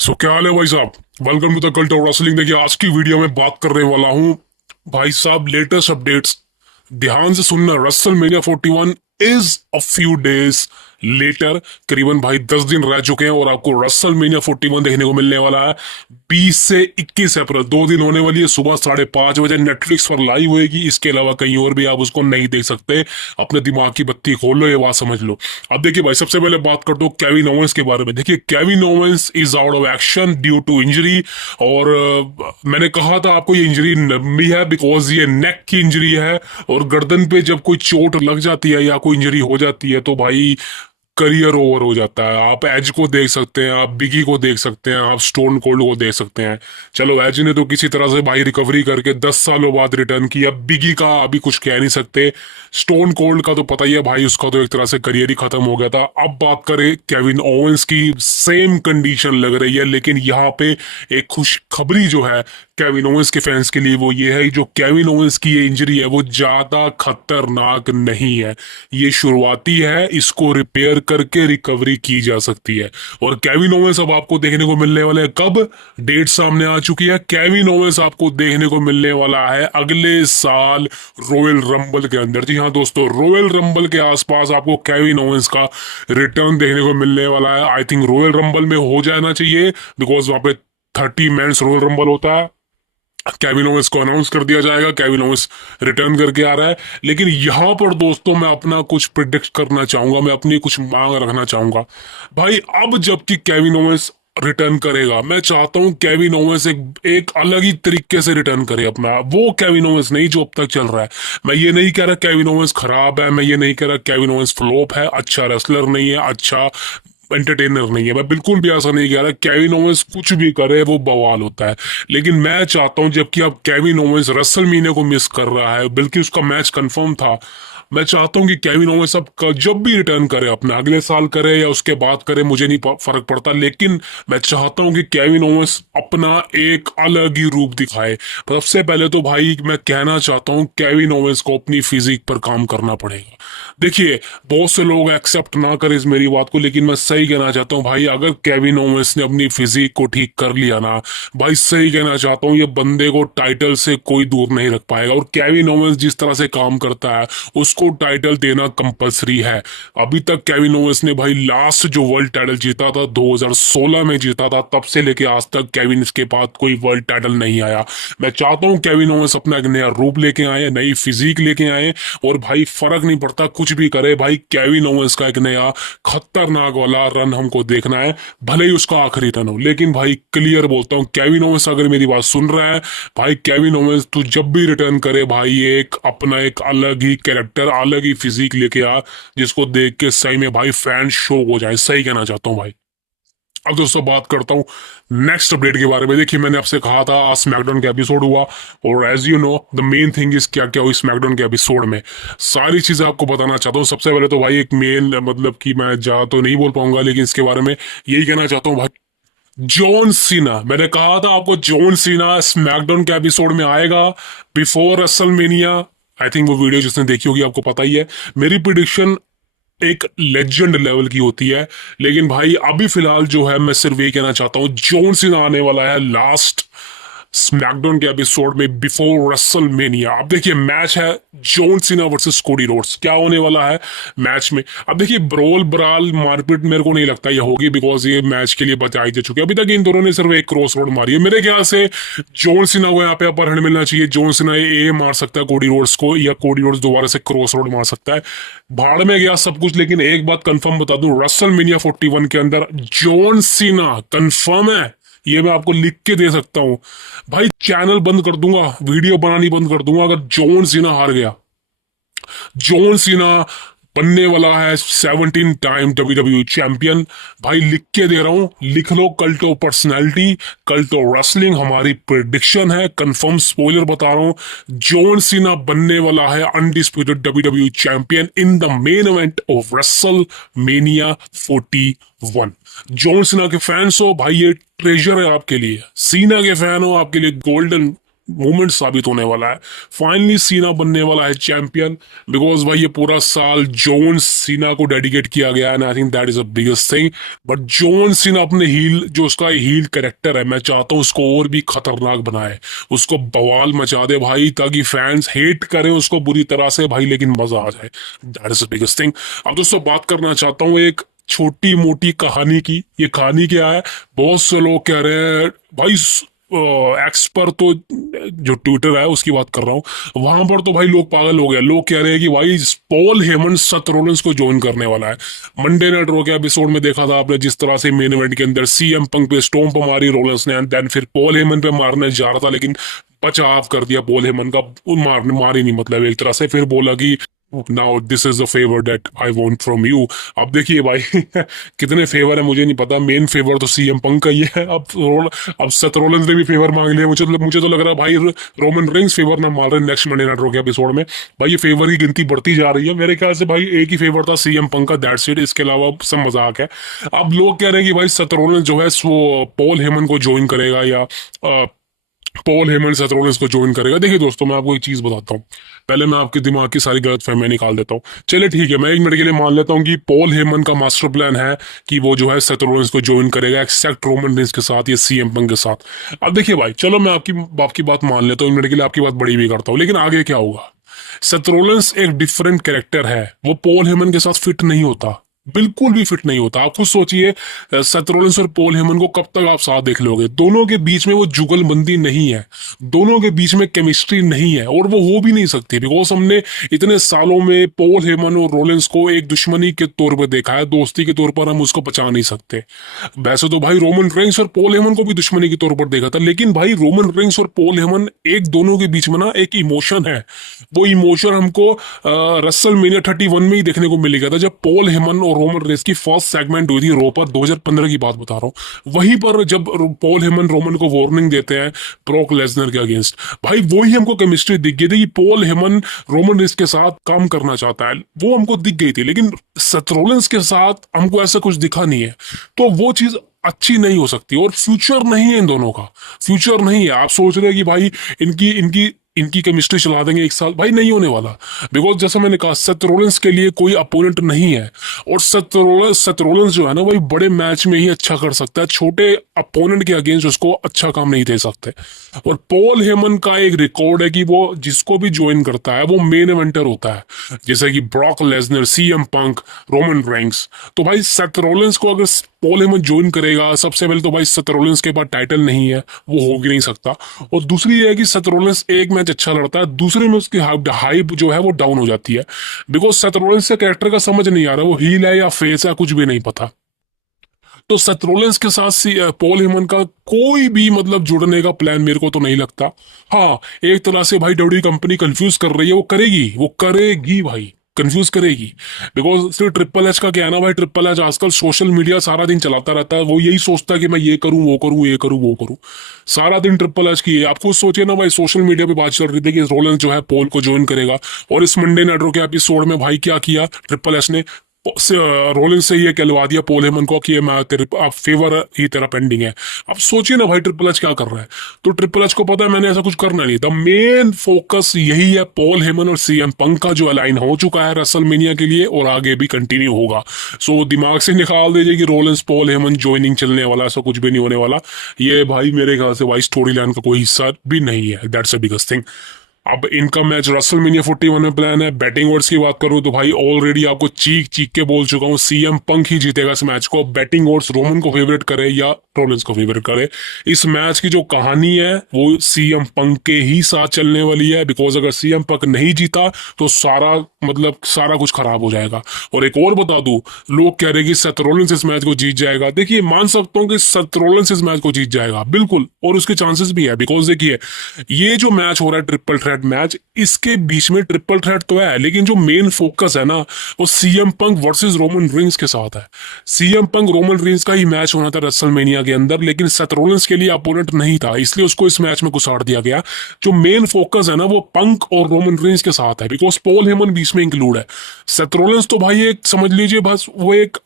क्या हाल है भाई साहब। Welcome to the cult of wrestling. देखिए आज की वीडियो में बात करने वाला हूं भाई साहब लेटेस्ट अपडेट्स। ध्यान से सुनना। Wrestle mania 41 is a few days later. करीबन भाई 10 दिन रह चुके हैं और आपको रेसल मीनिया 41 देखने को मिलने वाला है 20 से 21 अप्रैल। 2 दिन होने वाली है। सुबह 5:30 बजे नेटफ्लिक्स पर लाइव होएगी। इसके अलावा कहीं और भी आप उसको नहीं देख सकते। अपने दिमाग की बत्ती खोल लो, ये बात समझ लो। अब देखिए भाई, सबसे पहले बात करता हूँ केविन ओवेंस के बारे में। देखिए Kevin Owens is out of action due to injury. और मैंने कहा था आपको ये इंजरी लंबी है बिकॉज ये नेक की इंजरी है। और गर्दन पे जब कोई चोट लग जाती है या कोई इंजरी हो जाती है तो भाई करियर ओवर हो जाता है। आप एज को देख सकते हैं, आप बिगी को देख सकते हैं, आप स्टोन कोल्ड को देख सकते हैं। चलो एज ने तो किसी तरह से भाई रिकवरी करके 10 सालों बाद रिटर्न किया। बिगी का अभी कुछ कह नहीं सकते। स्टोन कोल्ड का तो पता ही है भाई, उसका तो एक तरह से करियर ही खत्म हो गया था। अब बात करें केविन ओवेंस की, सेम कंडीशन लग रही है। लेकिन यहाँ पे एक खुशखबरी जो है केविन ओवेंस के फैंस के लिए वो ये है, जो केविन ओवेंस की ये इंजरी है वो ज्यादा खतरनाक नहीं है। ये शुरुआती है, इसको रिपेयर करके रिकवरी की जा सकती है। और केविन ओवेंस अब आपको देखने को मिलने वाले हैं कब? डेट सामने आ चुकी है। केविन ओवेंस आपको देखने को मिलने वाला है अगले साल रॉयल रंबल के अंदर। जी हाँ दोस्तों, रॉयल रंबल के आसपास आपको केविन ओवेंस का रिटर्न देखने को मिलने वाला है। आई थिंक रॉयल रंबल में हो जाना चाहिए बिकॉज वहां पे 30 मेंस रॉयल रंबल होता है। केविन ओवेंस को अनाउंस कर दिया जाएगा, केविन ओवेंस रिटर्न करके आ रहा है। लेकिन यहां पर दोस्तों मैं अपना कुछ प्रिडिक्ट करना चाहूंगा, मैं अपनी कुछ मांग रखना चाहूंगा। भाई अब जबकि केविन ओवेंस रिटर्न करेगा, मैं चाहता हूं केविन ओवेंस एक अलग ही तरीके से रिटर्न करे अपना। वो केविन ओवेंस नहीं जो अब तक चल रहा है। मैं ये नहीं कह रहा केविन ओवेंस खराब है, मैं ये नहीं कह रहा केविन ओवेंस फ्लॉप है, अच्छा रेसलर नहीं है, अच्छा एंटरटेनर नहीं है। मैं बिल्कुल भी ऐसा नहीं कह रहा। केविन ओवेंस कुछ भी करे वो बवाल होता है। लेकिन मैं चाहता हूं, जबकि अब केविन ओवेंस रेसल मीनिया को मिस कर रहा है, बल्कि उसका मैच कंफर्म था, मैं चाहता हूं कि केविन ओवेंस अब जब भी रिटर्न करे, अपना अगले साल करे या उसके बाद करे, मुझे नहीं फर्क पड़ता। लेकिन मैं चाहता हूं कि केविन ओवेंस अपना एक अलग ही रूप दिखाए। सबसे पहले तो भाई मैं कहना चाहता हूं केविन ओवेंस को अपनी फिजिक पर काम करना पड़ेगा। देखिए बहुत से लोग एक्सेप्ट ना करें इस मेरी बात को, लेकिन मैं सही कहना चाहता हूँ भाई, अगर केविन ओवेंस ने अपनी फिजिक को ठीक कर लिया ना भाई, सही कहना चाहता हूँ, ये बंदे को टाइटल से कोई दूर नहीं रख पाएगा। और केविन ओवेंस जिस तरह से काम करता है उसको टाइटल देना कंपलसरी है। अभी तक केविन ओवेंस ने भाई लास्ट जो वर्ल्ड टाइटल जीता था 2016 में जीता था, तब से लेके आज तक केविन के पास कोई वर्ल्ड टाइटल नहीं आया। मैं चाहता हूँ केविन ओवेंस अपना एक नया रूप लेके आए, नई फिजिक लेके आए। और भाई फर्क नहीं पड़ता कुछ भी करे, भाई केविन ओवेंस का एक नया खतरनाक वाला रन हमको देखना है। भले ही उसका आखिरी रन हो, लेकिन भाई क्लियर बोलता हूँ, केविन ओवेंस अगर मेरी बात सुन रहा है भाई, केविन ओवेंस तू जब भी रिटर्न करे भाई, एक अपना एक अलग ही कैरेक्टर, अलग ही फिजिक लेके आ, जिसको देख के सही में भाई फैन शो हो जाए। सही कहना चाहता हूँ भाई। अब दोस्तों बात करता हूँ नेक्स्ट अपडेट के बारे में। देखिए मैंने आपसे कहा था आज स्मैकडाउन का एपिसोड हुआ, और as you know the main thing is क्या क्या हुई स्मैकडाउन के एपिसोड में, सारी चीजें आपको बताना चाहता हूँ। सबसे पहले तो भाई एक मेन, मतलब कि मैं ज्यादा तो नहीं बोल पाऊंगा, लेकिन इसके बारे में यही कहना चाहता हूँ भाई, जॉन सीना, मैंने कहा था आपको जॉन सीना स्मैकडाउन के एपिसोड में आएगा बिफोर रेसलमेनिया। आई थिंक वो वीडियो जिसने देखी होगी आपको पता ही है। मेरी प्रिडिक्शन एक लेजेंड लेवल की होती है। लेकिन भाई अभी फिलहाल जो है मैं सिर्फ ये कहना चाहता हूँ, जॉन सीना आने वाला है लास्ट स्मैकडाउन के एपिसोड में बिफोर रेसलमेनिया। अब देखिए मैच है John Cena versus Cody Rhodes. क्या होने वाला है मैच में? अब देखिए ब्रोल ब्राल मारपीट मेरे को नहीं लगता ये होगी, बिकॉज ये मैच के लिए बचाई जा चुकी है। अभी तक इन दोनों ने सिर्फ एक क्रॉस रोड मारी है। मेरे ख्याल से जॉन सीना को यहाँ पे अपर हैंड मिलना चाहिए। जॉन सीना ए मार सकता है कोडी रोड्स को, या कोडी रोड्स दोबारा से क्रॉस रोड मार सकता है। भाड़ में गया सब कुछ। लेकिन एक बात कंफर्म बता दूं, रेसलमेनिया 41 के अंदर जॉन सीना कंफर्म है। ये मैं आपको लिख के दे सकता हूं भाई। चैनल बंद कर दूंगा, वीडियो बनानी बंद कर दूंगा अगर जॉन सीना हार गया। जॉन सीना बनने वाला है 17 टाइम WWE चैंपियन। भाई लिख के दे रहा हूं, लिख लो। कल्टो पर्सनैलिटी, कल्टो रेसलिंग हमारी प्रिडिक्शन है, कंफर्म स्पॉइलर बता रहा हूं। जॉन सीना बनने वाला है undisputed WWE champion in the main event of WrestleMania 41। John Cena के फैंस हो भाई, ये ट्रेजर है आपके लिए। सीना के फैन हो, आपके लिए गोल्डन मोमेंट साबित होने वाला है। फाइनली सीना बनने वाला है चैंपियन, बिकॉज भाई ये पूरा साल जॉन सीना को डेडिकेट किया गया है, I think that is a biggest thing. But John Cena अपने हील, जो उसका हील कैरेक्टर है, मैं चाहता हूँ उसको और भी खतरनाक बनाए, उसको बवाल मचा दे भाई, ताकि फैंस हेट करें उसको बुरी तरह से भाई, लेकिन मजा आ जाए। That is the biggest thing. अब दोस्तों बात करना चाहता हूँ एक छोटी मोटी कहानी की। ये कहानी क्या है, बहुत से लोग कह रहे हैं भाई, एक्स पर तो, जो ट्विटर है उसकी बात कर रहा हूँ, वहां पर तो भाई लोग पागल हो गए। लोग कह रहे हैं कि भाई पॉल हेमन सथ रोलिंस को ज्वाइन करने वाला है। मंडे नाइट रो के एपिसोड में देखा था आपने, जिस तरह से मेन इवेंट के अंदर सीएम पंक पे स्टोम पर मारी रोलिंस ने, एंड देन फिर पॉल हेमन पे मारने जा रहा था, लेकिन बचाव कर दिया पॉल हेमन का, मारी नहीं मतलब एक तरह से, फिर बोला कि now this is the favour that I want from you. अब देखिए भाई कितने फेवर है मुझे नहीं पता, मेन फेवर तो सीएम पंक का ही है। अब सेथ रोलिंस ने भी फेवर मांग लिया। मुझे तो लग रहा है भाई रोमन रेंस फेवर ना मार रहे नेक्स्ट मंडे नाइट रो के एपिसोड में। भाई ये फेवर की गिनती बढ़ती जा रही है। मेरे ख्याल से भाई एक ही फेवर था सीएम पंक का, दैट्स इट, इसके अलावा सब मजाक है। अब लोग कह रहे हैं कि भाई सेथ रोलिंस जो है वो पॉल हेमन को ज्वाइन करेगा, या पॉल हेमन सेथ रोलिंस को ज्वाइन करेगा। देखिए दोस्तों, मैं आपको एक चीज बताता हूँ, पहले मैं आपके दिमाग की सारी गलत फहमियां निकाल देता हूँ। चलिए ठीक है, मैं एक मिनट के लिए मान लेता हूँ कि पॉल हेमन का मास्टर प्लान है कि वो जो है सेथ रोलिंस को ज्वाइन करेगा एक्सेप्ट रोमन रेंस के साथ या सीएम पंक के साथ। अब देखिए भाई, चलो मैं आपकी बात मान लेता हूँ, एक मिनट के लिए आपकी बात बड़ी भी करता हूँ, लेकिन आगे क्या होगा? सेथ रोलिंस एक डिफरेंट कैरेक्टर है, वो पॉल हेमन के साथ फिट नहीं होता, बिल्कुल भी फिट नहीं होता। आप खुद सोचिए, सेथ रोलिंस और पॉल हेमन को कब तक आप साथ देख लोगे? दोनों के बीच में वो जुगलबंदी नहीं है, दोनों के बीच में केमिस्ट्री नहीं है, और वो हो भी नहीं सकती, बिकॉज हमने इतने सालों में पॉल हेमन और रोलिंस को एक दुश्मनी के तौर पर देखा है, दोस्ती के तौर पर हम उसको बचा नहीं सकते। वैसे तो भाई रोमन रेंस और पॉल हेमन को भी दुश्मनी के तौर पर देखा था, लेकिन भाई रोमन रेंस और पॉल हेमन एक, दोनों के बीच में ना एक इमोशन है। वो इमोशन हमको रसल मीनिया 31 में ही देखने को मिल गया था, जब पॉल हेमन और रोमन रेंस की फर्स्ट सेगमेंट हुई थी रो पर, 2015 की बात बता रहा हूँ। वहीं पर जब पॉल हेमन रोमन को वार्निंग देते हैं ब्रॉक लेसनर के अगेंस्ट, भाई वही हमको केमिस्ट्री दिख गई थी कि पॉल हेमन रोमन रेंस के साथ काम करना चाहता है, वो हमको दिख गई थी। लेकिन सेथ रोलिंस के साथ हमको ऐसा कुछ दिखा नहीं है, तो वो चीज अच्छी नहीं हो सकती, और फ्यूचर नहीं है इन दोनों का, फ्यूचर नहीं है। आप सोच रहे हैं कि भाई इनकी इनकी इनकी केमिस्ट्री चला देंगे एक साल, भाई नहीं होने वाला। बिकॉज जैसा मैंने कहा, सेथ रोलिंस के लिए कोई अपोनेंट नहीं है, और सेथ रोलिंस जो है ना, भाई बड़े मैच में ही अच्छा कर सकता है, छोटे अपोनेंट के अगेंस्ट उसको अच्छा काम नहीं दे सकते। और पॉल हेमन का एक रिकॉर्ड है कि वो जिसको भी ज्वाइन करता है वो मेन इवेंटर होता है, जैसे कि Brock Lesnar, CM Punk, Roman Reigns. तो भाई सेथ रोलिंस को अगर पॉल हेमन ज्वाइन करेगा, सबसे पहले तो भाई सेथ रोलिंस के पास टाइटल नहीं है, वो हो भी नहीं सकता। और दूसरी ये है कि सेथ रोलिंस एक मैच अच्छा लड़ता है, दूसरे में उसकी हाइप जो है वो डाउन हो जाती है, बिकॉज सेथ रोलिंस के कैरेक्टर का समझ नहीं आ रहा वो हील है या फेस है, कुछ भी नहीं पता। तो सेथ रोलिंस के साथ पॉल हेमन का कोई भी मतलब जुड़ने का प्लान मेरे को तो नहीं लगता। हाँ, एक तरह से भाई डब्ल्यू कंपनी कंफ्यूज कर रही है, वो करेगी भाई, कंफ्यूज करेगी। बिकॉज सिर्फ ट्रिपल एच का क्या है ना भाई, ट्रिपल एच आजकल सोशल मीडिया सारा दिन चलाता रहता है, वो यही सोचता है कि मैं ये करूं, वो करूं, ये करूं, वो करूं, सारा दिन ट्रिपल एच की है। आप खुद सोचिए ना भाई, सोशल मीडिया पे बात चल रही थी कि रोलिंस जो है पॉल को ज्वाइन करेगा, और इस मंडे नाइट रो के एपिसोड में भाई क्या किया ट्रिपल एच ने, रोलिंस से ये कहलवा दिया पॉल हेमन को कि मैं तेरे आप फेवर ही तेरा पेंडिंग है। अब सोचिए ना भाई ट्रिपल एच क्या कर रहा है। तो ट्रिपल एच को पता है मैंने ऐसा कुछ करना नहीं। द मेन फोकस यही है, पॉल हेमन और सीएम पंक का जो अलाइन हो चुका है रेसलमेनिया के लिए, और आगे भी कंटिन्यू होगा। सो दिमाग से निकाल दीजिए कि रोलिंस पॉल हेमन ज्वाइनिंग चलने वाला, ऐसा कुछ भी नहीं होने वाला। ये भाई मेरे ख्याल से भाई स्टोरी लाइन का कोई हिस्सा भी नहीं है, दैट्स अ बिगेस्ट थिंग। अब इनका मैच रेसलमेनिया 41 में प्लान है। बैटिंग वर्ड्स की बात करूं तो भाई ऑलरेडी आपको चीख चीख के बोल चुका हूं, सीएम पंक ही जीतेगा इस मैच को। बैटिंग वर्ड्स रोमन को फेवरेट करे या रोलिंस को फेवरेट करे, इस मैच की जो कहानी है वो सीएम पंक के ही साथ चलने वाली है। बिकॉज अगर सीएम पंक नहीं जीता तो सारा कुछ खराब हो जाएगा। और एक और बता दूं, लोग कह रहे हैं कि सेथ रोलिंस इस मैच को जीत जाएगा। देखिए, मान सकता हूं कि सेथ रोलिंस इस मैच को जीत जाएगा बिल्कुल, और उसके चांसेस भी है। बिकॉज देखिए, ये जो मैच हो रहा है ट्रिपल थ्रेट मैच, इसके बीच में ट्रिपल थ्रेट तो है, लेकिन जो मेन फोकस है ना वो CM Punk versus Roman Reigns के साथ है। सीएम पंक रोमन रेंस का ही मैच होना था रेसलमेनिया के अंदर, लेकिन सेथ रोलिंस के लिए अपोनेंट नहीं था, इसलिए उसको इस मैच में घुसाड़ दिया गया। जो मेन फोकस है ना वो पंक और रोमन रेंस के साथ है, बिकॉज पॉल हेमन बीच में इंक्लूड है। सेथ रोलिंस तो भाई एक समझ लीजिए बस वो एक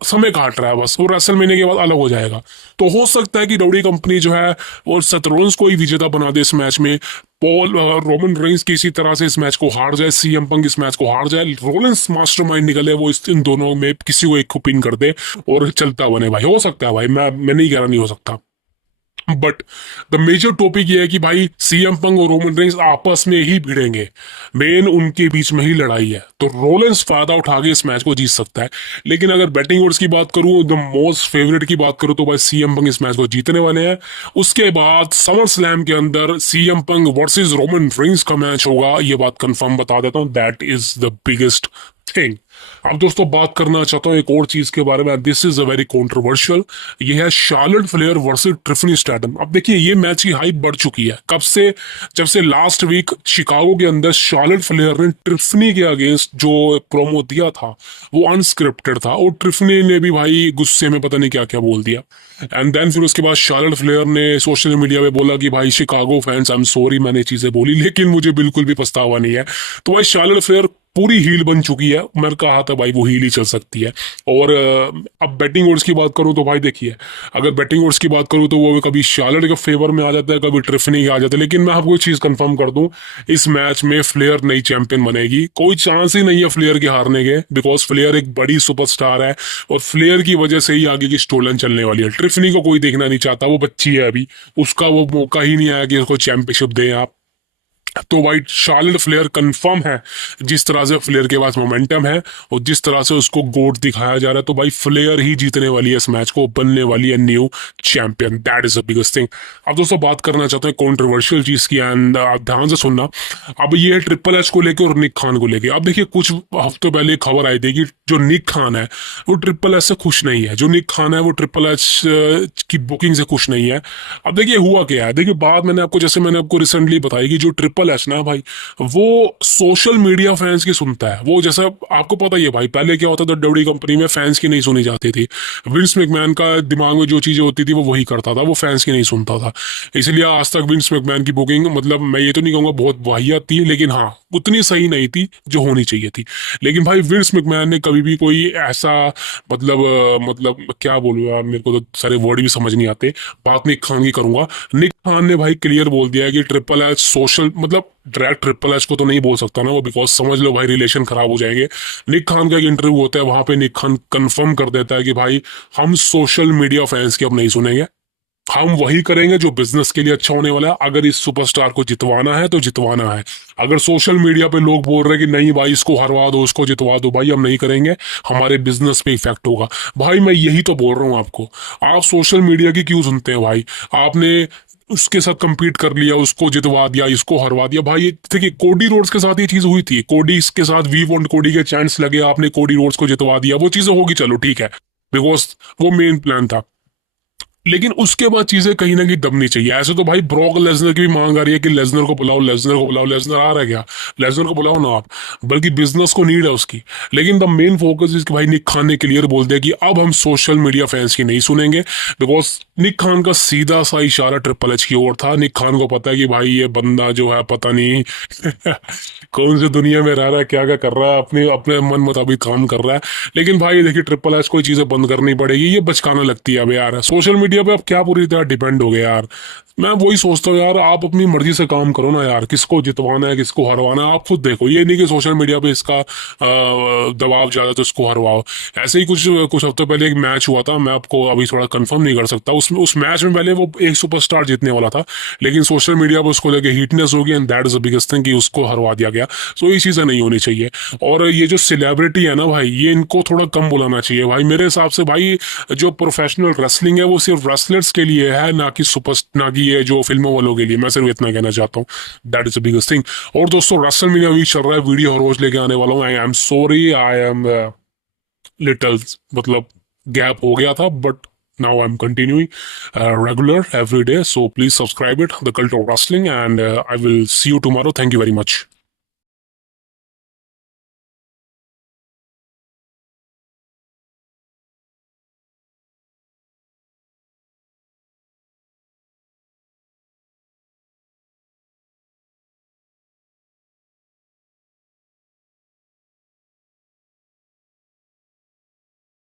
समय काट रहा है बस, वो रेसलमेनिया के बाद अलग हो जाएगा। तो हो सकता है कि डब्ल्यूडब्ल्यूई कंपनी जो है वो सेथ रोलिंस को ही विजेता बना दे इस मैच में, पॉल रोमन रेंस किसी तरह से इस मैच को हार जाए, सीएम पंग इस मैच को हार जाए, रोलिंस मास्टरमाइंड निकले, वो इन दोनों में किसी को एक को पिन कर दे और चलता बने भाई। हो सकता है भाई, मैं नहीं कह रहा नहीं हो सकता, बट द मेजर टॉपिक ये है कि भाई सीएम पंग और रोमन रेंस आपस में ही भिड़ेंगे, मेन उनके बीच में ही लड़ाई है, तो रोलेंस फायदा उठा के इस मैच को जीत सकता है। लेकिन अगर बैटिंग ओवर्स की बात करूं, द मोस्ट फेवरेट की बात करूं, तो भाई सीएम पंग इस मैच को जीतने वाले हैं। उसके बाद समर स्लैम के अंदर सीएम पंग वर्सेस रोमन रेंस का मैच होगा, ये बात कंफर्म बता देता हूं, that is the biggest thing. अब दोस्तों बात करना चाहता हूं एक और चीज के बारे में, this is a very controversial, ये है शार्लेट फ्लेयर वर्सेस ट्रिफनी स्ट्रैटन। अब देखिए ये मैच की हाइप बढ़ चुकी है कब से, जब से लास्ट वीक शिकागो के अंदर शार्लेट फ्लेयर ने ट्रिफनी के अगेंस्ट जो प्रोमो दिया था वो अनस्क्रिप्टेड था, और ट्रिफनी ने भी भाई गुस्से में पता नहीं क्या क्या बोल दिया। एंड देन फिर उसके बाद शार्लेट फ्लेयर ने सोशल मीडिया पे बोला कि भाई Chicago fans I am sorry मैंने चीजें बोली, लेकिन मुझे बिल्कुल भी पछतावा नहीं है। तो भाई शार्लेट फ्लेयर पूरी हील बन चुकी है, मैंने कहा था भाई वो हील ही चल सकती है। और अब बैटिंग ओवर्स की बात करूं तो भाई देखिए, अगर बैटिंग ओवर्स की बात करूं तो वो कभी शार्लेट के फेवर में आ जाता है, कभी ट्रिफनी आ जाता है, लेकिन मैं आपको एक चीज कंफर्म कर दूं, इस मैच में फ्लेयर नई चैंपियन बनेगी, कोई चांस ही नहीं है फ्लेयर के हारने के, बिकॉज फ्लेयर एक बड़ी सुपरस्टार है और फ्लेयर की वजह से ही आगे की स्टोलन चलने वाली है। ट्रिफनी को कोई देखना नहीं चाहता, वो बच्ची है अभी, उसका वो मौका ही नहीं आया कि उसको चैंपियनशिप दें आप। तो भाई शार्लेट फ्लेयर कंफर्म है, जिस तरह से फ्लेयर के पास मोमेंटम है और जिस तरह से उसको गोट दिखाया जा रहा है, तो भाई फ्लेयर ही जीतने वाली है इस मैच को, बनने वाली है new champion, that is the biggest thing. अब दोस्तों बात करना चाहते हैं कंट्रोवर्शियल चीज की, एंड आप ध्यान से सुनना। अब ये है ट्रिपल एच को लेके और निक खान को लेके। अब देखिए कुछ हफ्तों पहले खबर आई थी कि जो निक खान है वो ट्रिपल एच से खुश नहीं है, जो निक खान है वो ट्रिपल एच की बुकिंग से खुश नहीं है। अब देखिए हुआ क्या है, देखिए बात मैंने आपको, जैसे मैंने आपको रिसेंटली बताई कि जो ट्रिपल एच ना भाई, वो सोशल मीडिया फैंस की सुनता है। वो जैसा आपको पता ही है भाई, पहले क्या होता था डब्ल्यूडब्ल्यूई कंपनी में, फैंस की नहीं सुनी जाती थी, विंस मैकमैन का दिमाग में जो चीजें होती थी वो वही करता था, वो फैंस की नहीं सुनता था। इसलिए आज तक विंस मैकमैन की बुकिंग, मतलब मैं ये तो नहीं कहूंगा बहुत वाहियात थी, लेकिन हाँ उतनी सही नहीं थी जो होनी चाहिए थी। लेकिन भाई विंस मैकमैन ने कभी भी कोई ऐसा, मतलब क्या बोलूँ यार, मेरे को तो सारे वर्ड भी समझ नहीं आते। बात निक खान की करूंगा, निक खान ने भाई क्लियर बोल दिया है कि ट्रिपल एच सोशल, मतलब डायरेक्ट ट्रिपल एच को तो नहीं बोल सकता ना वो, बिकॉज समझ लो भाई रिलेशन खराब हो जाएंगे। निक खान का एक इंटरव्यू होता है, वहां पे निक खान कंफर्म कर देता है कि भाई हम सोशल मीडिया फैंस की अब नहीं सुनेंगे, हम वही करेंगे जो बिजनेस के लिए अच्छा होने वाला है। अगर इस सुपरस्टार को जितवाना है तो जितवाना है, अगर सोशल मीडिया पे लोग बोल रहे हैं कि नहीं भाई इसको हरवा दो उसको जितवा दो, भाई हम नहीं करेंगे, हमारे बिजनेस पे इफेक्ट होगा। भाई मैं यही तो बोल रहा हूँ आपको, आप सोशल मीडिया की क्यों सुनते हैं भाई? आपने उसके साथ compete कर लिया, उसको जितवा दिया, इसको हरवा दिया। भाई ये देखिए कोडी रोड्स के साथ ये चीज हुई थी, कोडी के साथ वी वांट कोडी के चांस लगे, आपने कोडी रोड्स को जितवा दिया, वो चीजें होगी चलो ठीक है, बिकॉज वो मेन प्लान था। लेकिन उसके बाद चीजें कहीं ना कहीं दबनी चाहिए। ऐसे तो भाई ब्रॉक लेसनर की भी मांग आ रही है कि लेसनर को बुलाओ, लेसनर को बुलाओ, लेसनर आ रहा है क्या? लेसनर को बुलाओ ना आप, बल्कि बिजनेस को नीड है उसकी। लेकिन द मेन फोकस इस भाई निक खान ने क्लियर बोल दिया कि अब हम सोशल मीडिया फैंस की नहीं सुनेंगे, बिकॉज निक खान का सीधा सा इशारा ट्रिपल एच की ओर था। निक खान को पता है कि भाई ये बंदा जो है पता नहीं कौन सी दुनिया में रह रहा है, क्या क्या कर रहा है, अपने अपने मन मुताबिक काम कर रहा है। लेकिन भाई देखिए ट्रिपल एच कोई चीजें बंद करनी पड़ेगी, ये बचकाना लगती है अब यार, सोशल मीडिया पे अब क्या पूरी तरह डिपेंड हो गया यार। मैं वही सोचता हूँ यार, आप अपनी मर्जी से काम करो ना यार, किसको जितवाना है किसको हरवाना है आप खुद देखो, ये नहीं कि सोशल मीडिया पे इसका दबाव ज्यादा तो इसको हरवाओ। ऐसे ही कुछ कुछ हफ्ते पहले एक मैच हुआ था, मैं आपको अभी थोड़ा कंफर्म नहीं कर सकता, उसमें उस मैच में पहले वो एक सुपरस्टार जीतने वाला था, लेकिन सोशल मीडिया पर उसको लेके हीटनेस होगी, and that is the biggest thing कि उसको हरवा दिया गया। सो ये चीजें नहीं होनी चाहिए। और ये जो सेलिब्रिटी है ना भाई, ये इनको थोड़ा कम बुलाना चाहिए भाई मेरे हिसाब से। भाई जो प्रोफेशनल रेसलिंग है वो सिर्फ रेसलर्स के लिए है, ना कि ना कि ये जो फिल्मों वालों के लिए। मैं सिर्फ इतना कहना चाहता हूँ, that is the biggest thing. और दोस्तों रेसलमेनिया वीक चल रहा है, वीडियो हर रोज लेके आने वाला हूँ। I am sorry, I am little, मतलब गैप हो गया था, but now I'm continuing regular every day, so please subscribe it, The Cult of Wrestling, and I will see you tomorrow. Thank you very much.